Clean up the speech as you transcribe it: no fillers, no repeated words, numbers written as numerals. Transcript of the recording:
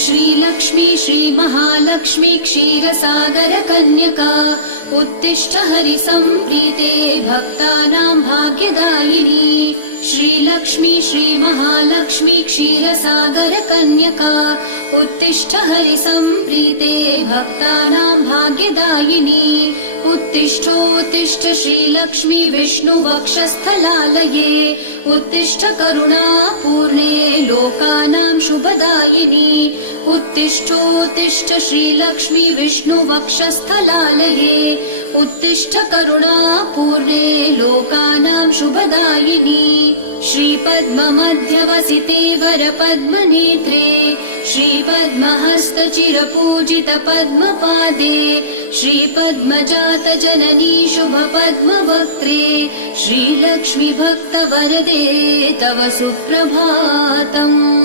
श्रीलक्ष्मी श्रीमहालक्ष्मी क्षीरसागर कन्यका उत्तिष्ठ हरिसम्प्रीते भक्तानां भाग्यदायिनी। श्रीलक्ष्मी श्रीमहालक्ष्मी क्षीरसागर कन्यका उत्तिष्ठ हरिसम्प्रीते भक्तानां भाग्यदायिनी। उत्तिष्ठोत्तिष्ठ श्रीलक्ष्मी विष्णुवक्षस्थलालये उत्तिष्ठ करुणापूर्णे लोकानां शुभदायिनी। उत्तिष्ठोत्तिष्ठ श्रीलक्ष्मी विष्णुवक्षस्थलालये उत्तिष्ठ करुणापूर्णे लोकानां शुभदायिनी। श्रीपद्ममध्यवसिते वरपद्मनेत्रे श्रीपद्महस्तचिरपूजित पद्मपादे श्रीपद्मजात जननी शुभपद्मवक्त्रे श्रीलक्ष्मी भक्तवरदे तव सुप्रभातम्।